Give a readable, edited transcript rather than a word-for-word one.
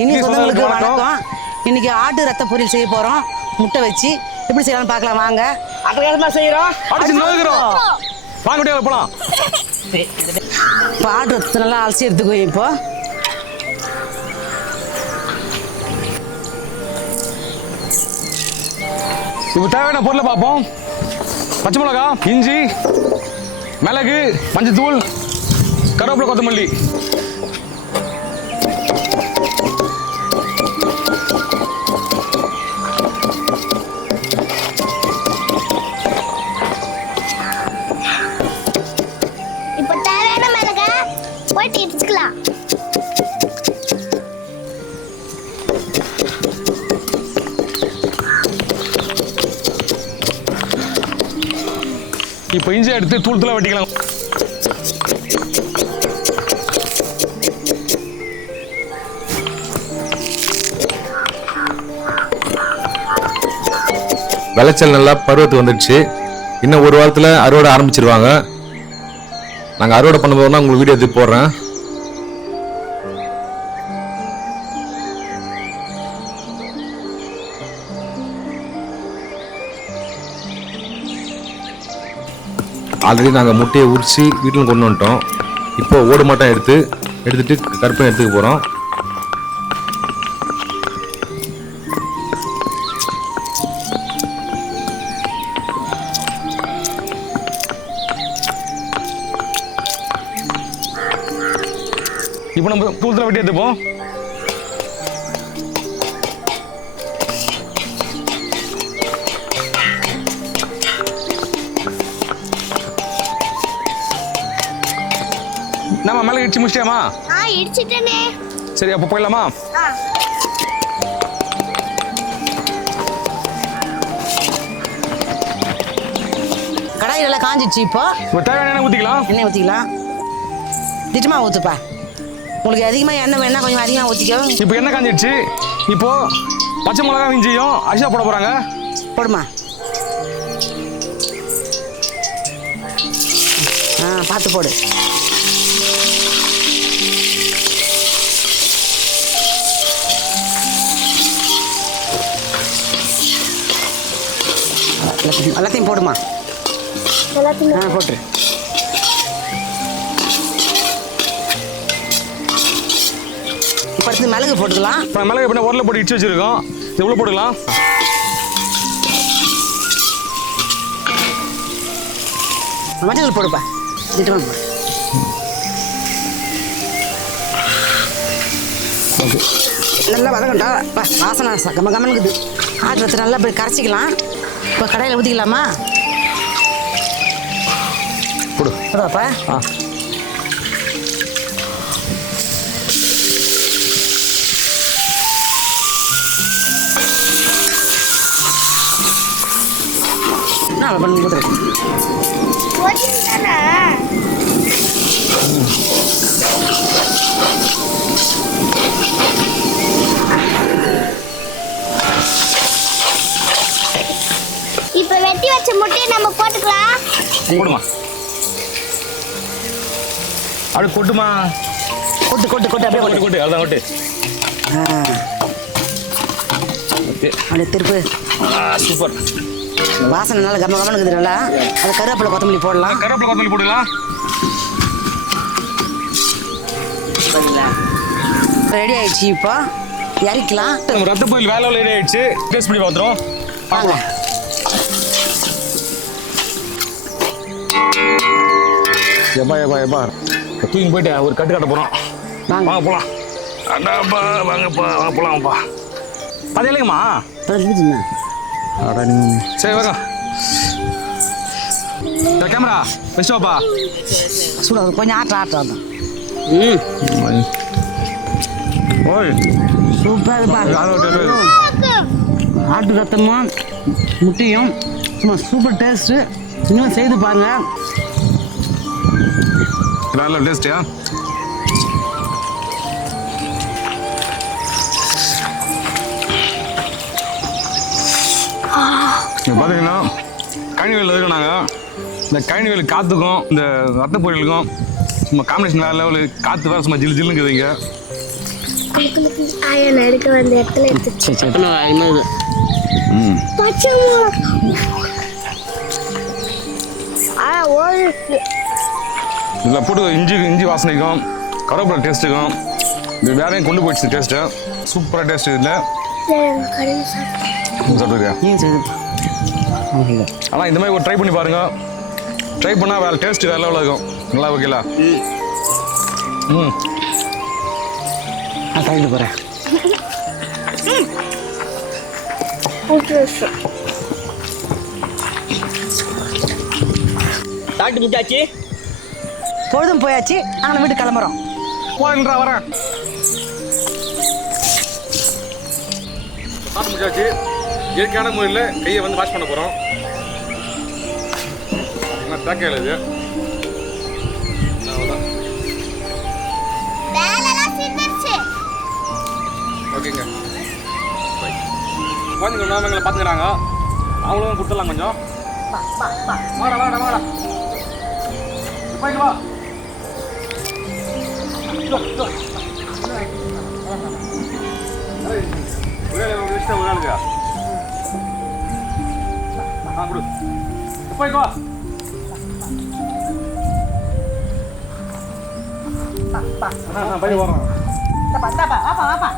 இனி சொந்தங்களுக்கு வணக்கம். இன்னைக்கு ஆட்டு ரத்த பொரியல் செய்ய போறோம். முட்டை வச்சு எப்படி செய்யலாம்னு பார்க்கலாம் வாங்க. அட்டகாசமா செய்யறோம். வாங்க முடியாது போலாம். இப்போ ஆட்டு ரத்தத்தை நல்லா அலசி எடுத்துக்குவோம். இப்போ தேவையான பொருளை பார்ப்போம். பச்சை மிளகா, இஞ்சி, மிளகு, மஞ்சத்தூள், கருவேப்பிலை, கொத்தமல்லி. இப்போ தேவையான மிளகா போயிட்டு இடிச்சுக்கலாம். இப்போ இஞ்சி எடுத்து தூள் தூளா வெட்டிக்கலாம். விளைச்சல் நல்லா பருவத்துக்கு வந்துடுச்சு. இன்னும் ஒரு வாரத்தில் அறுவடை ஆரம்பிச்சிருவாங்க. நாங்கள் அறுவடை பண்ணும்போது தான் உங்களுக்கு வீடியோ எடுத்து போடுறேன். ஆல்ரெடி நாங்கள் முட்டையை உரித்து வீட்டில் கொண்டு வந்துட்டோம். இப்போ ஓடு மட்டும் எடுத்துட்டு கருப்பை எடுத்துக்க போகிறோம். இப்போ நம்ம தூள் வெட்டி எடுத்துப்போம். நம்ம மேலே இடிச்சு முடிச்சிட்டியாமா? இடிச்சிட்டேனே. சரி அப்போ போயிடலாமா? கடாய் நல்லா காஞ்சிச்சு. இப்போ தேவையான எண்ணெய் ஊற்றிக்கலாம். எண்ணெய் ஊற்றிக்கலாம். திட்டமா ஊற்றுப்பா. உங்களுக்கு அதிகமாக எண்ணெய் வேணா கொஞ்சம் அதிகமாக ஊற்றிக்கோ. இப்போ எண்ணெய் காஞ்சிடுச்சு. இப்போ பச்சை மிளகா, இஞ்சியும் அரிசியா போட போகிறாங்க. போடுமா. பார்த்து போடு. எல்லாத்தையும் போடுமா. போட்டு இப்போ அடுத்து மிளகு போட்டுக்கலாம். இப்போ மிளகு எப்படின்னா உரல போட்டு இடிச்சு வச்சிருக்கோம். எவ்வளோ போட்டுக்கலாம்? மஞ்சள் போடுப்பா. திட்டமாக போடு. நல்லா வதக்கண்டா. வாசனை கமலுக்குது. ஆட்டு ரத்தத்தை நல்லா இப்படி கரைச்சிக்கலாம். இப்போ கடையில் ஊற்றிக்கலாமா? போடுவாப்பா. நான் பண்ணி கொடுத்துருக்கேன். இப்ப வெட்டி வச்ச முட்டையை நம்ம போட்டுக்கலாம். போடுமா. அப்படி கொட்டுமா. கொட்டு கொட்டு கொட்டு அப்படியே கொட்டு கொட்டு. அதான் கொட்டு. அப்படியே திருப்பு. சூப்பர். வாசனை நல்லா கமகமன்னு இருக்குது. நல்லா அது கருவேப்பிலை, கொத்தமல்லி போடலாம். கருவேப்பிலை, கொத்தமல்லி போடலாம். ரெடி ஆயிடுச்சு. இப்போ இறக்கலாம். ரத்த பொரியல் வேலை ரெடி ஆயிடுச்சு. டேஸ்ட் பண்ணி பார்த்துரும். வாங்க. எப்பா தூக்கி போயிட்டு ஒரு கட்டு கட்ட போகிறோம். வாங்க போகலாம். அடாப்பா வாங்கப்பா போகலாம்ப்பா. அது இல்லைங்கம்மா. சரி வாங்க. கேமரா வச்சு வாப்பா. சூடா கொஞ்சம் ஆட்டம். ஓய் சூப்பர். ஆட்டு ரத்தமும் முட்டையும் சும்மா சூப்பர் டேஸ்ட்டு. இன்னும் செய்து பாருங்க. நல்ல டேஸ்டியா? பார்த்தீங்கன்னா கழினிவேல் இருக்கோம் நாங்கள். இந்த கழினிவேல் காற்றுக்கும் இந்த ரத்த பொரியலுக்கும் சும்மா காம்பினேஷன் வேறு லெவலு. காற்று வேறு சும்மா ஜில்லு ஜில்லுங்குது. இங்கே ஆயா எடுக்க வந்த இடத்துல எடுத்துச்சு பச்சை ஓடுச்சு. இதில் போட்டு இஞ்சி வாசனைக்கும் கருவேப்பிலை டேஸ்ட்டுக்கும் இது வேறையும் கொண்டு போயிடுச்சு டேஸ்ட்டு. சூப்பராக டேஸ்ட் இதில் சாப்பிட்டுருக்கியா? ஆனால் இந்த மாதிரி ஒரு ட்ரை பண்ணி பாருங்க. ட்ரை பண்ணால் வேறு டேஸ்ட் வேறு லெவலில் இருக்கும். நல்லா ஓகேலா? நான் கையில் போகிறேன். சாப்பிட்டு முட்டாச்சு. பொழுதும் போயாச்சு, நாங்கள் வீட்டு கிளம்புறோம். போன்றா வரேன். சாப்பிட்டு முடிச்சாச்சு. இயற்கையான முறையில் கையை வந்து வாஷ் பண்ண போகிறோம். தேக்கையில் இது ஓகேங்க. குழந்தைங்க எங்களை பார்த்துக்கிறாங்க. அவங்களும் கொடுத்துடலாம் கொஞ்சம். வாடா போயிட்டு வா. ஒரே ஆளுங்க கொடு. போயிட்டு வா. போய் வரோம். வாப்பா